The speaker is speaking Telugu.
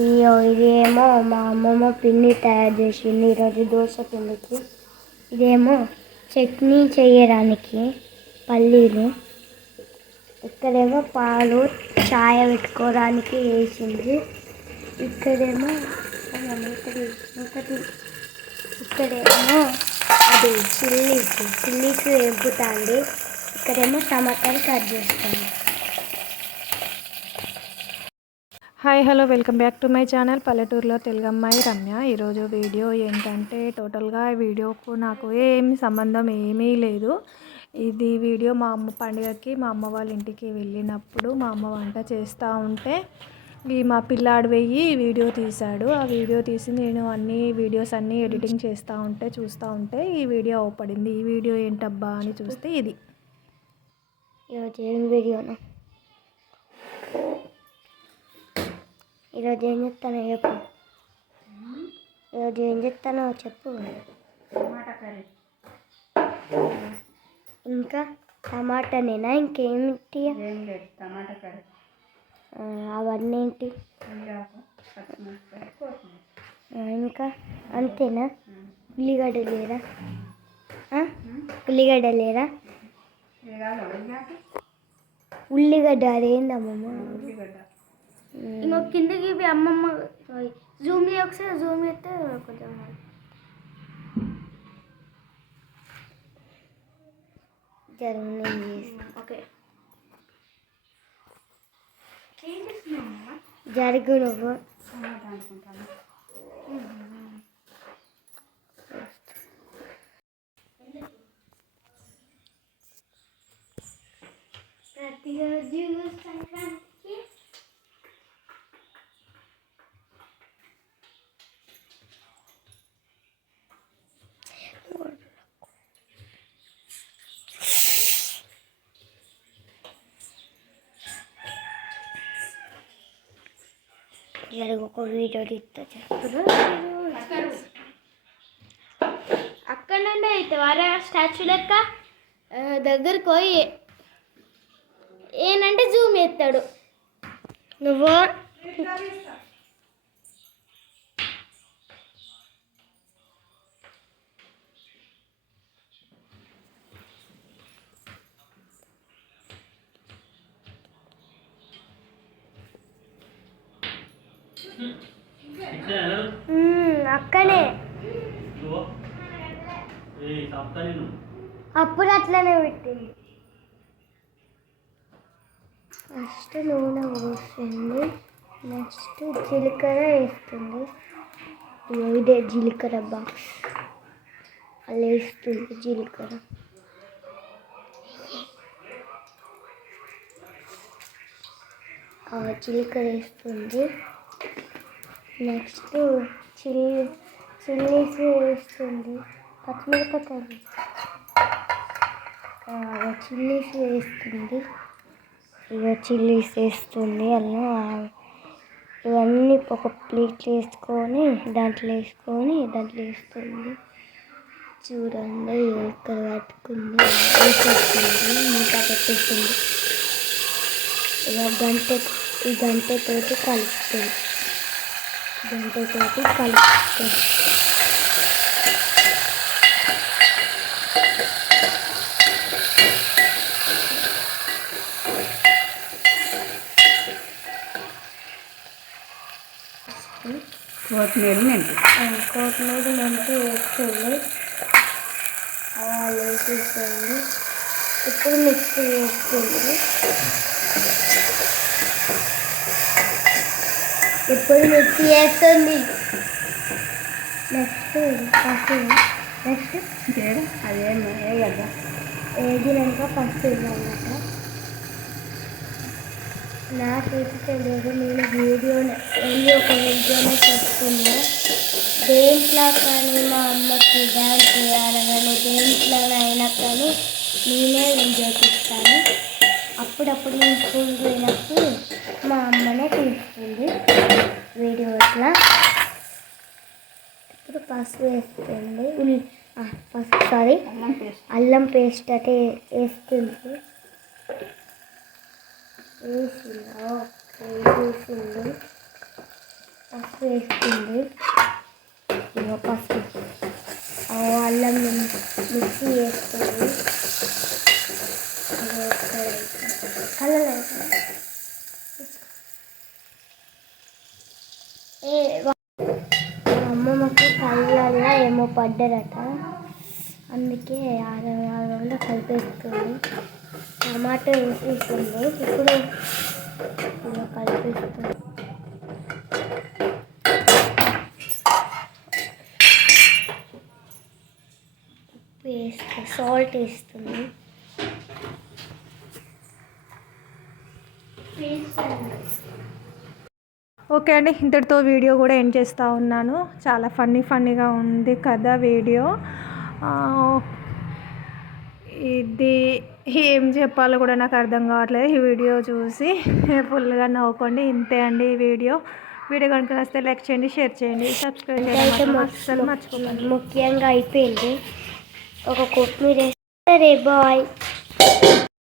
ఇయ్యో ఇదేమో మా అమ్మమ్మ పిండి తయారు చేసింది ఈరోజు దోశ పిండికి. ఇదేమో చట్నీ చేయడానికి పల్లీలు. ఇక్కడేమో పాలు చాయ పెట్టుకోవడానికి వేసింది. ఇక్కడేమో అమ్మ ఇక్కడేమో అది చిల్లీకి చిల్లీకి వేపుతాండి ఇక్కడేమో టమాటాలు కట్ చేస్తాను. Hi hello welcome back to my channel. పల్లెటూరులో తెలుగు అమ్మాయి రమ్య. ఈరోజు వీడియో ఏంటంటే టోటల్గా ఈ వీడియోకు నాకు ఏమి సంబంధం ఏమీ లేదు. ఇది వీడియో మా అమ్మ పండుగకి మా అమ్మ వాళ్ళ ఇంటికి వెళ్ళినప్పుడు మా అమ్మ వంట చేస్తూ ఉంటే ఈ మా పిల్లాడు వెయ్యి వీడియో తీశాడు. ఆ వీడియో తీసి నేను అన్ని వీడియోస్ అన్నీ ఎడిటింగ్ చేస్తూ ఉంటే చూస్తూ ఉంటే ఈ వీడియో పడింది ఈ వీడియో ఏంటబ్బా అని చూస్తే ఇది. వీడియోనా? ఈరోజు ఏం చెప్తానో చెప్పు. ఈరోజు ఏం చెప్తానో చెప్పు. ఇంకా టమాటానేనా? ఇంకేమిటి? ఏం లేదు టమాటా కర్రీ అవన్నీ ఏంటి? ఇంకా అంతేనా? ఉల్లిగడ్డ లేరా? ఉల్లిగడ్డ లేరా ఉల్లిగడ్డ. అదేందమ్మమ్మ ఉల్లిగడ్డ. ఇంకో కిందకి ఇవి అమ్మమ్మ జూమ్ చేయ ఒకసారి జూమ్ చేస్తే కొంచెం జరుగు ఓకే. జరుగు నువ్వు. ప్రతిరోజు సంక్రాంతికి జరుగు ఒక వీడియో తీస్తా అక్కడ నుండి అయితే వారే స్టాచ్యూ లెక్క దగ్గరికి పోయి ఏనంటే జూమ్ ఎత్తాడు. నువ్వు అక్కనే అప్పుడు అట్లనే పెట్టింది. ఫస్ట్ నూనె పోస్తుంది నెక్స్ట్ జీలకర్ర వేస్తుంది. ఇదే జీలకర్ర బాక్స్ అలా వేస్తుంది జీలకర్ర. జీలకర్ర వేస్తుంది. నెక్స్ట్ చిల్లీ చిల్లీస్ వేస్తుంది. పచ్చిమిరపకాయలు చిల్లీస్ వేస్తుంది. ఇక చిల్లీస్ వేస్తుంది. అలా ఇవన్నీ ఒక ప్లేట్ వేసుకొని దాంట్లో వేసుకొని దాంట్లో వేస్తుంది. చూడండి ఇక్కడ పట్టుకుంది వేసేస్తుంది. ఇంకా పెట్టేస్తుంది. ఇక గంట ఈ గంటతోటి కలుపుతుంది. గంటతోటి కలుపుతుంది కొత్తిమీర మెంతి. కొత్తిమీర మెంతి వేస్తుంది అలా వేసేస్తుంది ఇప్పుడు మిక్సీ వేస్తుంది ఇప్పుడు మిక్సీ వేస్తుంది నెక్స్ట్ పసుపు. నెక్స్ట్ చేయడం అదేం వేయద్దా వేగినాక పసుపు వేయాలన్నమాట నాకైతే తెలియదు నేను వీడియోనే వెళ్ళి ఒక వీడియోనే చూస్తున్నా దేంట్లో కానీ మా అమ్మకి డ్యాన్స్ చేయాలి కానీ దేంట్లో అయినా కానీ నేనే వీడియో తీస్తాను అప్పుడప్పుడు నేను స్కూల్ పోయినప్పుడు మా అమ్మనే తీస్తుంది వీడియో అట్లా ఇప్పుడు పసుపు వేస్తుంది. ఉల్లి పసుపు సారీ అల్లం పేస్ట్ అయితే వేస్తుంది. వేసిందా? ఓకే వేసింది. పసుపు వేస్తుంది. ఇగో పసుపు. అల్లం మిక్సీ వేస్తుంది. ఇక్కడ అమ్మమ్మకి కళ్ళల్లో ఏమో పడ్డారట అందుకే ఆరు ఆరు కలిపేస్తుంది. టమాటో వేసేస్తుంది ఇప్పుడు ఇలా కలిపేస్తుంది. ఉప్పు వేస్తుంది సాల్ట్ వేస్తుంది. ఓకే అండి ఇంతటితో వీడియో కూడా ఎండ్ చేస్తూ ఉన్నాను. చాలా ఫన్నీ ఫన్నీగా ఉంది కదా వీడియో. ఇది ఏం చెప్పాలో కూడా నాకు అర్థం కావట్లేదు ఈ వీడియో చూసి. ఫుల్గా నవ్వుకోండి ఇంతే అండి ఈ వీడియో. వీడియో కనుక వస్తే లైక్ చేయండి షేర్ చేయండి సబ్స్క్రైబ్ చేయడం అస్సలు మర్చిపోకండి. ముఖ్యంగా అయిపోయింది. ఒక కొత్తిమీర బాయ్.